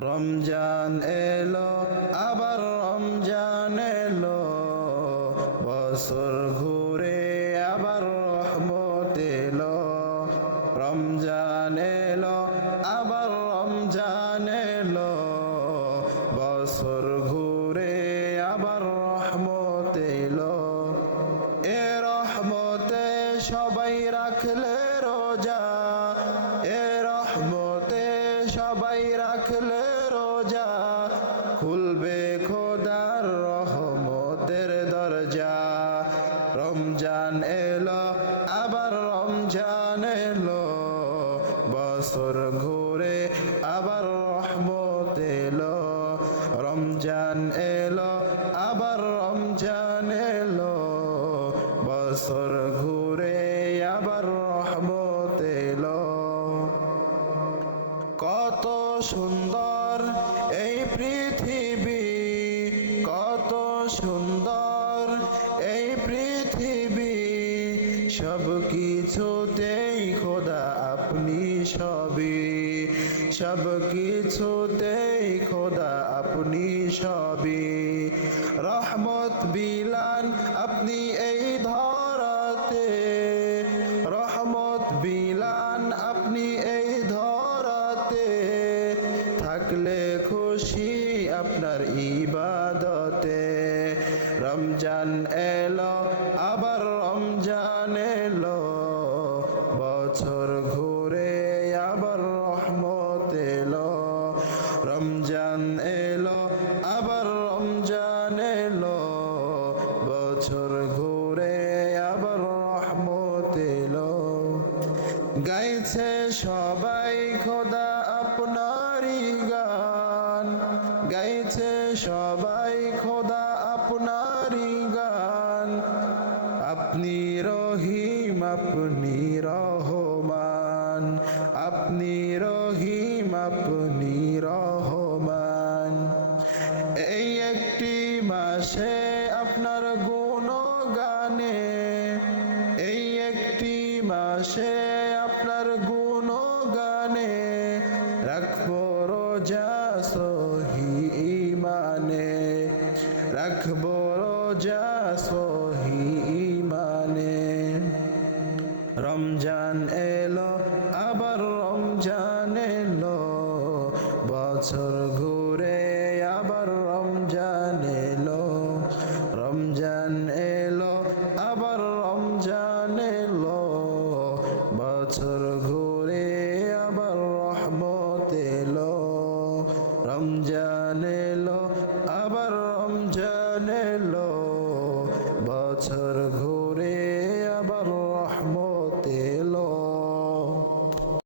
রমজান এলো আবার রমজান এলো, বছর ঘুরে আবার রহমত এলো। রমজান এলো আবার রমজান এলো, বছর ঘুরে আবার রহমত এলো। এ রহমতে সবাই রাখলে রোজা, এ রহমতে সবাই রাখলে রোজা, খুলবে খোদার রহমতের দরজা। রমজান এলো আবার রমজান এলো, বছর ঘুরে আবার রহমত এলো। রমজান এলো আবার রমজান এলো, বছর ঘুরে আবার রহমত এলো। কত সুন্দর এই পৃথিবী, কত সুন্দর এই পৃথিবী, সব কিছুতেই খোদা আপনি সবই, সব কিছুতেই খোদা আপনি সবই। রহমত বিলান আপনি এই ধরাতে, রহমত বিলান আপনি এই ধরাতে, থাকলে খুশি আপনার ইবাদতে। রমজান এলো আবার রমজান এলো, বছর ঘুরে আবার রহমত এলো। রমজান এলো আবার রমজান এলো, বছর ঘুরে আবার রহমত এলো। গাইছে সবাই খোদা আপনারই গান, গাইছে সবাই খোদা আপনারই গান। আপনি রহিম আপনি রহমান, আপনি রহিম আপনি রহমান। এই একটি মাসে আপনার গুণগানে, এই একটি মাসে আপনার গুণগানে, রাখবো রোজা সহি ইমানে, রাখবো রোজা সহি ইমানে। রমজান এলো আবার রমজান এলো, বছর ঘুরে আবার রমজান এলো। রমজান এলো আবার রমজান এলো, বছর ঘুরে আবার রহমত এলো। রমজান এলো আবার রমজান এলো, বছর ঘুরে